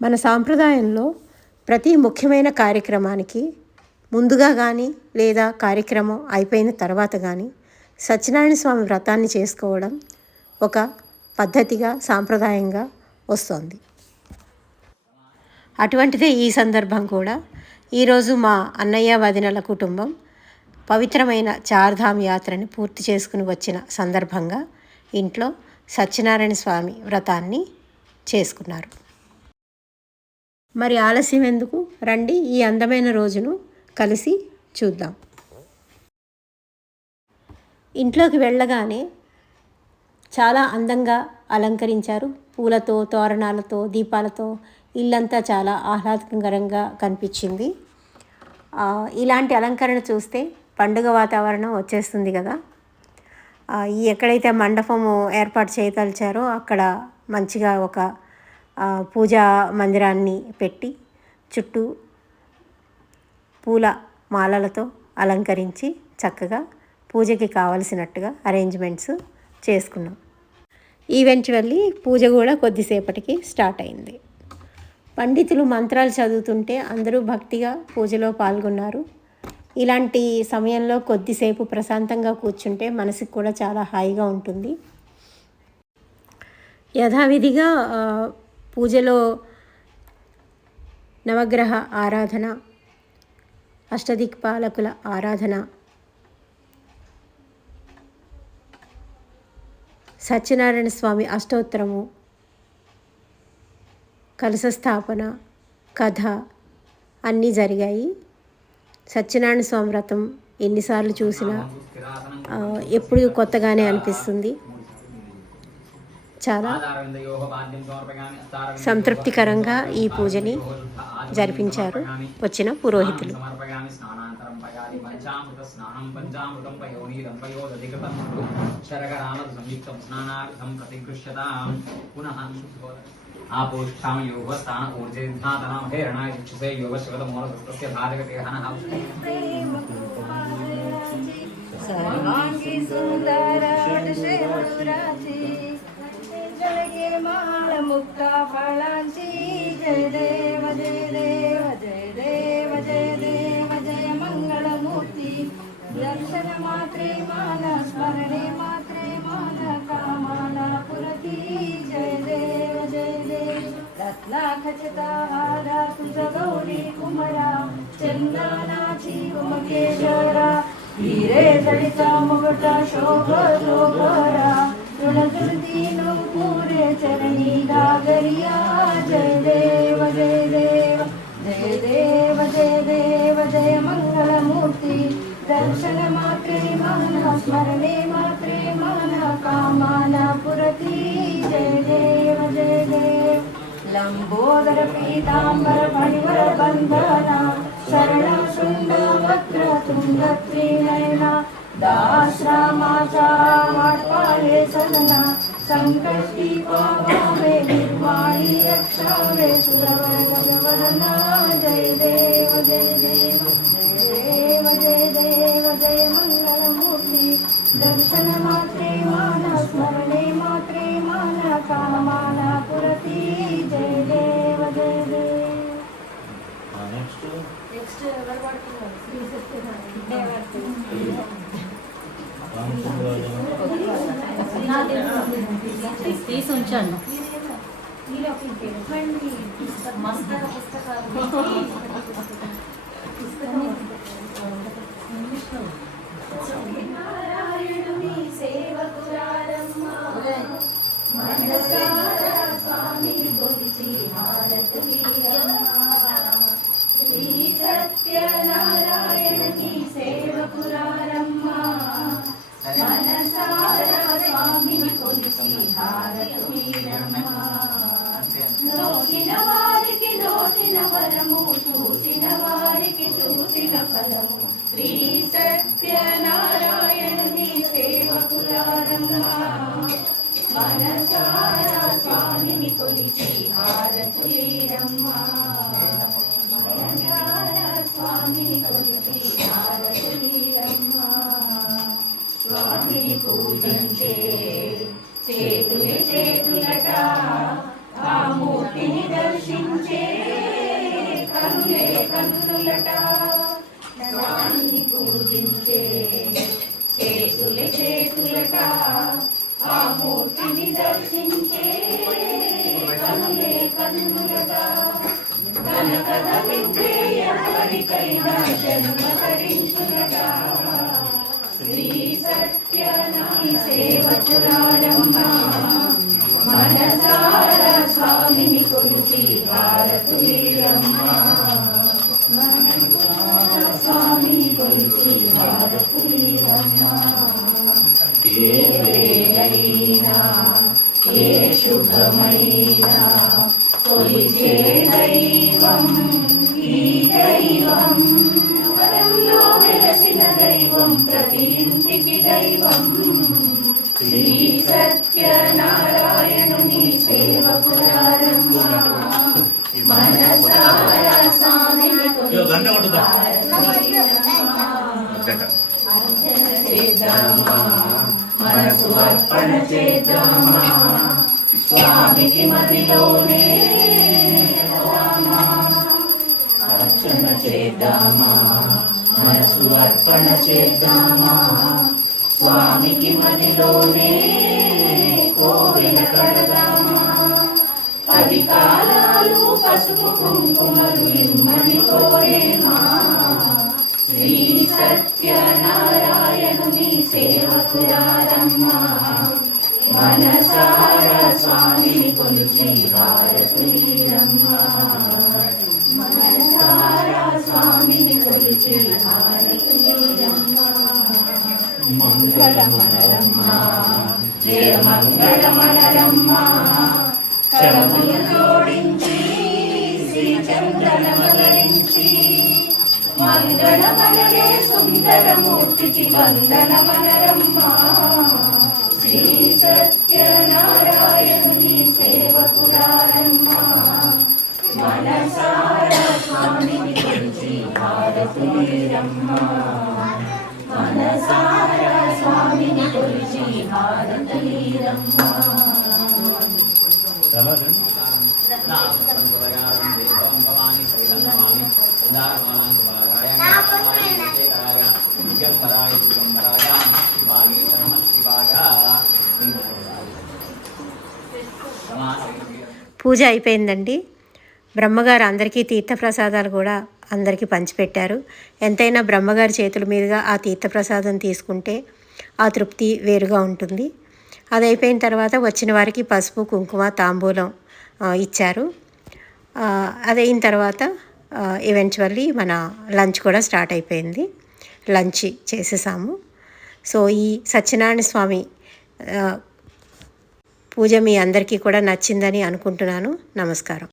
మన సాంప్రదాయంలో ప్రతి ముఖ్యమైన కార్యక్రమానికి ముందుగా కానీ లేదా కార్యక్రమం అయిపోయిన తర్వాత కానీ సత్యనారాయణ స్వామి వ్రతాన్ని చేసుకోవడం ఒక పద్ధతిగా సాంప్రదాయంగా వస్తుంది. అటువంటిదే ఈ సందర్భం కూడా. ఈరోజు మా అన్నయ్య వదినల కుటుంబం పవిత్రమైన చార్ధామ్ యాత్రని పూర్తి చేసుకుని వచ్చిన సందర్భంగా ఇంట్లో సత్యనారాయణ స్వామి వ్రతాన్ని చేసుకున్నారు. మరి ఆలస్యం ఎందుకు, రండి ఈ అందమైన రోజును కలిసి చూద్దాం. ఇంట్లోకి వెళ్ళగానే చాలా అందంగా అలంకరించారు. పూలతో, తోరణాలతో, దీపాలతో ఇల్లంతా చాలా ఆహ్లాదకరంగా కనిపించింది. ఇలాంటి అలంకరణ చూస్తే పండుగ వాతావరణం వచ్చేస్తుంది కదా. ఎక్కడైతే మండపము ఏర్పాటు చేయదలిచారో అక్కడ మంచిగా ఒక పూజా మందిరాన్ని పెట్టి చుట్టూ పూల మాలలతో అలంకరించి చక్కగా పూజకి కావలసినట్టుగా అరేంజ్మెంట్స్ చేసుకున్నాం. ఈవెంచువల్లీ పూజ కూడా కొద్దిసేపటికి స్టార్ట్ అయింది. పండితులు మంత్రాలు చదువుతుంటే అందరూ భక్తిగా పూజలో పాల్గొన్నారు. ఇలాంటి సమయంలో కొద్దిసేపు ప్రశాంతంగా కూర్చుంటే మనసుకు కూడా చాలా హాయిగా ఉంటుంది. యథావిధిగా పూజలో నవగ్రహ ఆరాధన, అష్టదిక్పాలకుల ఆరాధన, సత్యనారాయణ స్వామి అష్టోత్తరము, కలశస్థాపన, కథ అన్నీ జరిగాయి. సత్యనారాయణ స్వామి వ్రతం ఎన్నిసార్లు చూసినా ఎప్పుడు కొత్తగానే అనిపిస్తుంది. చాలా సంతృప్తికరంగా ఈ పూజని జరిపించారు వచ్చిన పురోహితులు. मुक्ता फलांची जय देव जय देव जय देव जय देव जय मंगलमूर्ति दर्शन मात्रे मान स्मरणे मात्रे मान कामना पुरती जय देव जय देव रत्ना खचिता हारा तुझ गौरी कुमरा चंदनाची उमकेश्वरा हिरे जडिता मुगटा शोभ शोभरा ऋणदुर्दीनो पूरे चरणी गागरिया जय देव जय देव जय देव जय देव जय मंगलमूर्ति दर्शन मात्रे मन स्मरणे मात्रे मन कामना पुरती जय देव जय देव लंबोदर पीतांबर फणिवर बंधना शरण शुंड वक्र तुंग त्रिनयना दाश्रामाचा वाटपाले सदना संकष्टी पावावे निर्वाणी रक्षावे सुरवर गजवदना जय देव जय देव जय देव जय देव जय मंगलमूर्ति दर्शन मात्रे मान स्मरणे मात्रे मान कामना पुरती जय देव जय देव. నెక్స్ట్ ఎవరు పడుతున్నారు? తీసి ఉంచండి. నారాయణుని సేవకురారమ్మ మనసారా స్వామి గొలిచి హారతులీరమ్మ శ్రీ సత్యనారాయణుని సేవకురారమ్మ మనసారా స్వామిని కొలిచి హారతులీరమ్మ నోచిన వారికి నోచిన వరము చూసిన వారికి చూసిన ఫలము శ్రీ సత్యనారాయణుని సేవకురారమ్మ మనసారా స్వామిని కొలిచి హారతులీరమ్మ మనసారా స్వామిని కొలిచి హారతులీరమ్మ స్వామిని పూజించే చేతులట ఆ మూర్తిని దర్శించే కన్నులట స్వామిని పూజించే చేతులే చేతులట ఆ మూర్తిని దర్శించే కనులే కన్నులట తన కథ వింటే ఎవరికైనా జన్మ ధరించులట శ్రీ సత్యనారాయణ సేవకురారమ్మ మనసారా స్వామిని కొలిచి భారతులీరమ్మ మనసారా స్వామిని కొలిచి భారతులీరమ్మ ఏ వేళైనా ఏ శుభమైనా కొలిచే దైవం ఈ దైవం వరంలో వెలసిన దైవం ప్రతి ఇంటికి దైవం శ్రీ సత్యనారాయణుని సేవకురారమ్మ మనసారా స్వామిని కొలిచి అర్చన చేద్దామా మనసు అర్పణ చేద్దామా స్వామికి మదిలోనే అర్చన చేద్దామా మనసు అర్పణ చేద్దామా స్వామికి మదిలోనే కోవెల కడదామా 10 కాలాలు పసుపు కుంకుమలు ఇమ్మని కోరేమా శ్రీ సత్యనారాయణుని సేవకురారమ్మ మనసారా స్వామిని కొలిచి భారతులీరమ్మ మనసారా స్వామిని కొలిచి భారతులీరమ్మ మంగళమనరమ్మ జయ మంగళమనరమ్మ కరములు జోడించి శ్రీ చంద్రనమరించి మంగళమనరే సుందరమూర్తికి వందనమనరమ్మ శ్రీ సత్యనారాయణుని సేవకురారమ్మ మనసారా స్వామిని కొలిచి భారతులీరమ్మ మనసారా స్వామిని కొలిచి భారతులీరమ్మ పూజ అయిపోయిందండి. బ్రహ్మగారు అందరికీ తీర్థప్రసాదాలు కూడా అందరికీ పంచిపెట్టారు. ఎంతైనా బ్రహ్మగారి చేతుల మీదుగా ఆ తీర్థప్రసాదం తీసుకుంటే ఆ తృప్తి వేరుగా ఉంటుంది. అది అయిపోయిన తర్వాత వచ్చిన వారికి పసుపు కుంకుమ తాంబూలం ఇచ్చారు. అది అయిన తర్వాత ఈవెంచువల్లీ మన లంచ్ కూడా స్టార్ట్ అయిపోయింది. లంచ్ చేసేసాము. సో ఈ సత్యనారాయణ స్వామి పూజ మీ అందరికీ కూడా నచ్చిందని అనుకుంటున్నాను. నమస్కారం.